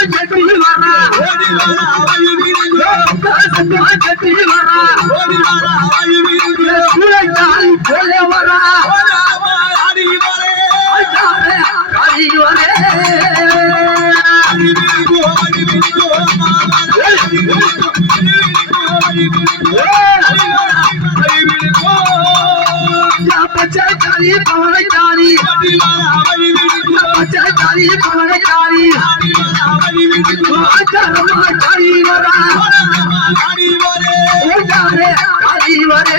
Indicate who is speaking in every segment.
Speaker 1: எண்ணி வரா சூழத்தைய எண்ணி வரா சூழச்சாரி போலே வரா ஒன்றாரே காளி வரே கட்டி வரா கட்டி வரா சூழச்சாரி போலே வரா ஒன்றாரே காளி வரே பச்சை காளி பவனை காளி பச்சை காளி பவனை காளி காளி வரா ஒன்றாரே காளி வரே கட்டி வரா கட்டி வரா மாயனூரே இந்தி வரா ஒன்றாரே வரே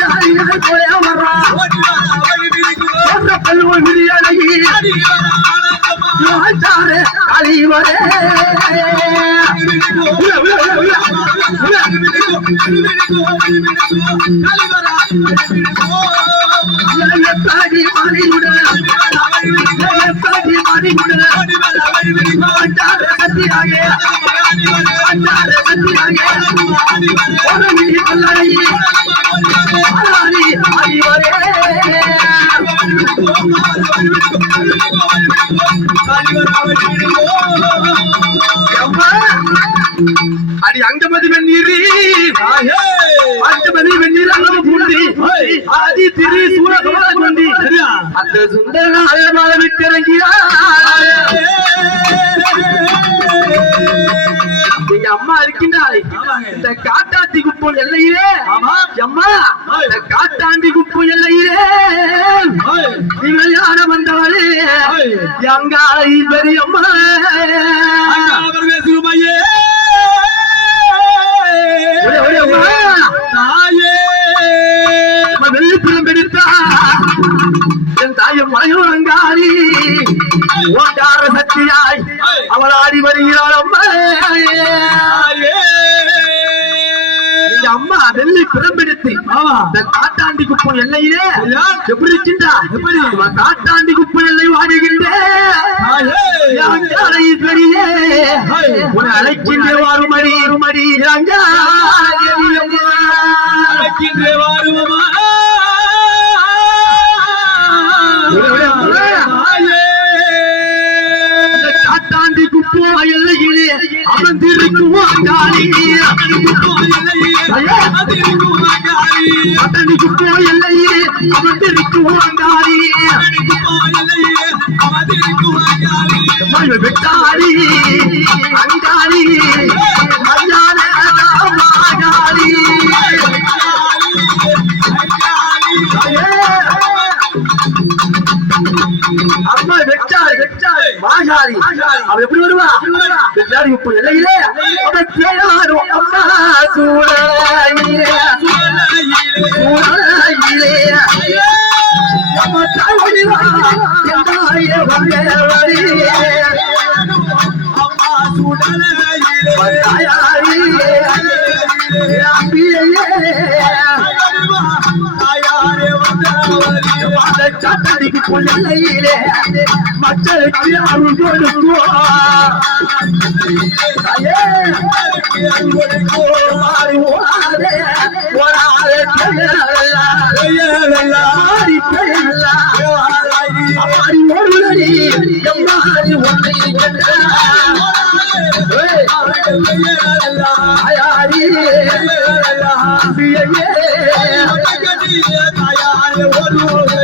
Speaker 1: சாரியாய் போலே வரா ஒன்ற பல்வ மிதியழகி ஒன்றாரே காளி வரே எத்தாடி மாறிவிடு எத்தாடி மாறிவிடு ஒன்றாரே அடி அங்கமதி வெந்நீரி அங்கமதி வெந்நீர் பூண்டி. ஆதி திரு அந்த சுந்தர அழகால விட்டிறங்கியா எங்க அம்மா இருக்கின்றாள் இந்த காட்டாத்தி குப்பம் எல்லையிலே. அம்மா இந்த காட்டாண்டி குப்பம் எல்லையிலே. இவளையான வந்தவளே? எங்காலை பெரியம்மா. வருகிறாள் அம்மா அம்மா வெள்ளி பிறம்பெடுத்து இந்த காட்டாண்டி குப்பம் எல்லையிலே எப்படி இருக்கின்றா எப்படி காட்டாண்டி குப்பம் எல்லை வாடுகின்ற பெரியே உன்னை அழைக்கின்ற வாருமடி இருமடி காட்டாண்டி அமர்ந்திருக்கும் அங்காளி காட்டாண்டி குப்போ எல்லையிலே அமர்ந்திருக்கும் அங்காளி மழை வெட்டாரி அங்காளி அம்மா வெட்டாரி வெட்டாரி மாகாளி அவ எப்படி வருவா? வெட்டாரி உப்பு எல்லையிலே அவ அம்மா சூழலிலே சூழலிலே நம்ம தாயிலே எந்தாய வந்தவரே காத்தடிக்கு கொள்ளையிலே மக்களுக்கு அருள் கொடுக்குவோம் மாறி ஓடாதே ஓடாதே மாறி மாறி எம்மாறி ஒன்றை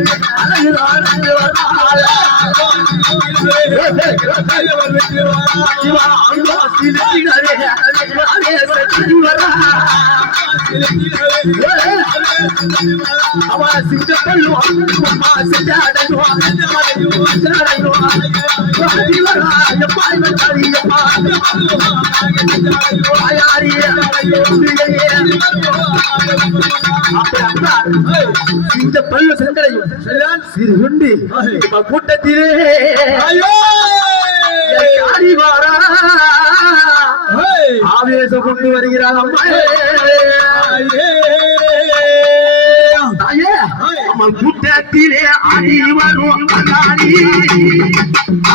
Speaker 1: கோழி இந்த பல்லு சென்றடையும் சிறு உண்டி. கூட்டத்திலே ஆவேசம் கொண்டு வருகிறார் அம்மா. கூட்டத்திலே அடி வரும் அங்காளி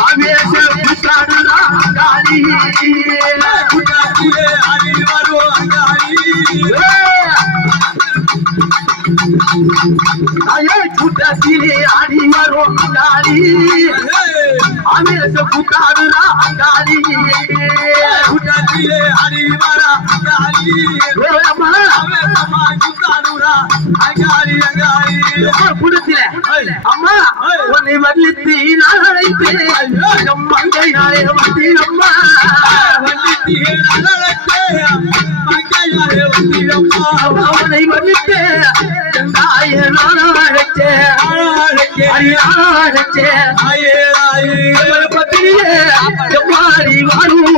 Speaker 1: ஆவேச கூட்டாடுதா அங்காளி தாயே கூட்டத்திலே அடி வரும் அங்காளி ஆவேச கூட்டாடுதா அங்காளி ஏ அம்மா. குடத்தில அம்மா உன்னை வல்லித்து நான் அழைத்தேன் மங்கை நாளே வந்து அம்மா அவனை தாய நான் அழைத்தேன். அழைத்தேன். பத்திரியே எம்மாடி வாரும்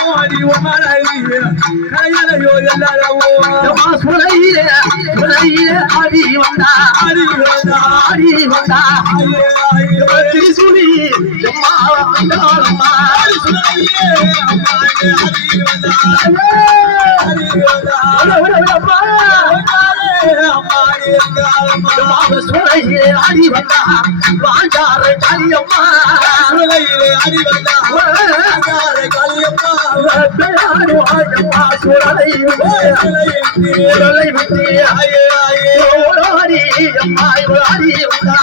Speaker 1: தாயாரே யாரி வாடி வந்தா வந்தா திரிசுலி எம்மா வந்தாளம்மா சுரையிலே ஆடி வந்தா வாண்டார காளியம்மா சுரலை சுரலை விட்டு ஓடி அம்மா ஓடி வந்தா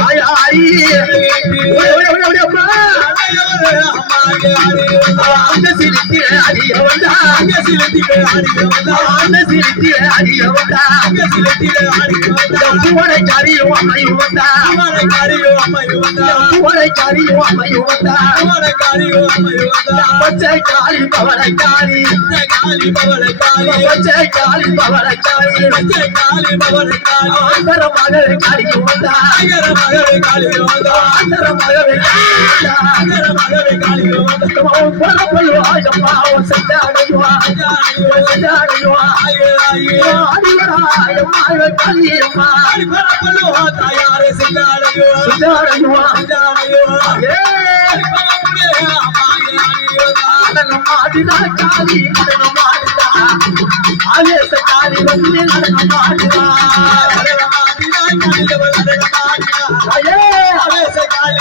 Speaker 1: ஆயாரி அந்த சிரித்து அடிய வந்தா அந்த சிரித்து அடிய வந்தா பூவனை காரியம் அம்மையும் வந்தா பூவனை காரியம் அம்மையும் வந்தா பச்சை காளி பவளை காளி பச்சை காளி பவளை காளி மகளை வந்தா மகளை அடிவராயம்மா காளியம்மா செஞ்சாடையுவா ஏ நடனம் ஆடினா காளி நடனம் ஆடினா ஆவேச காளி நடனம் ஆவேச நடனம் நடனம்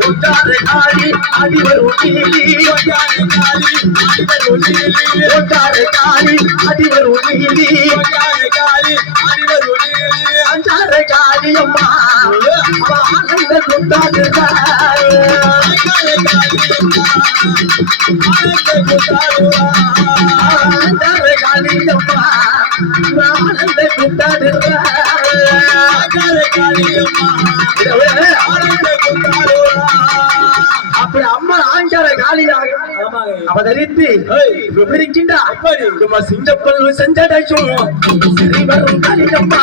Speaker 1: ஆடினா காளி நடனம் ஆடினா ஆவேச காளியாக நடனம் ஆடினா ஒட்டார காளி அடிவர் ஒட்டிலி ஒட்டார காளி அடிவர் ஒட்டிலி ஆஞ்சார காளியம்மா அவ ஆனந்த காளியம்மா அவ ஆனந்த குத்தாடுறாள் அப்படி அம்மா ஆஞ்சார காளியாக அவதரித்து விவரிக்கின்றார் நம்ம சிங்கப்பல் செஞ்சடையும். சிறிவரும் காளியம்மா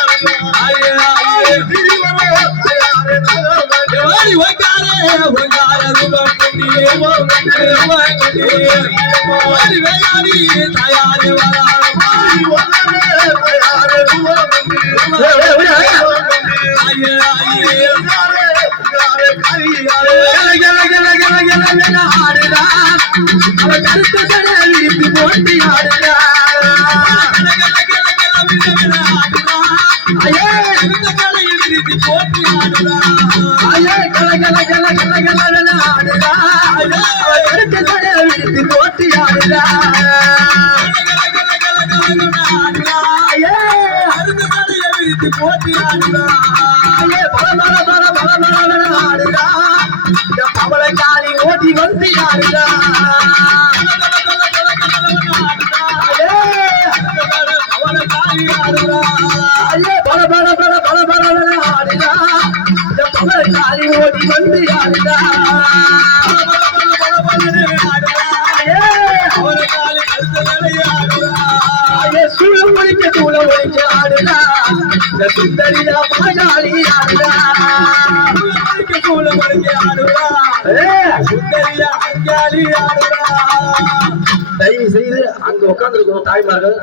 Speaker 1: அம்மா ஓ செஞ்சடையும் செஞ்சடையும் ஆடி வருவா என் தாயை காளியம்மா ஆயாயே அம்பிகையே கல கல கல கல கல கல ஆடுடா அவ கருத்த கடை விரித்து போட்டி ஆடுடா ஐயே ஐயே கல கல கல வந்து ஆடுடா வந்து ஆடுடா ஐயே ஐயே சூழ ஒழிக்க சூழ ஒழிக்க ஆடுடா இந்த சுந்தரியா தயவு செய்து அங்க உட்கார்ந்து தாய்மார்கள்.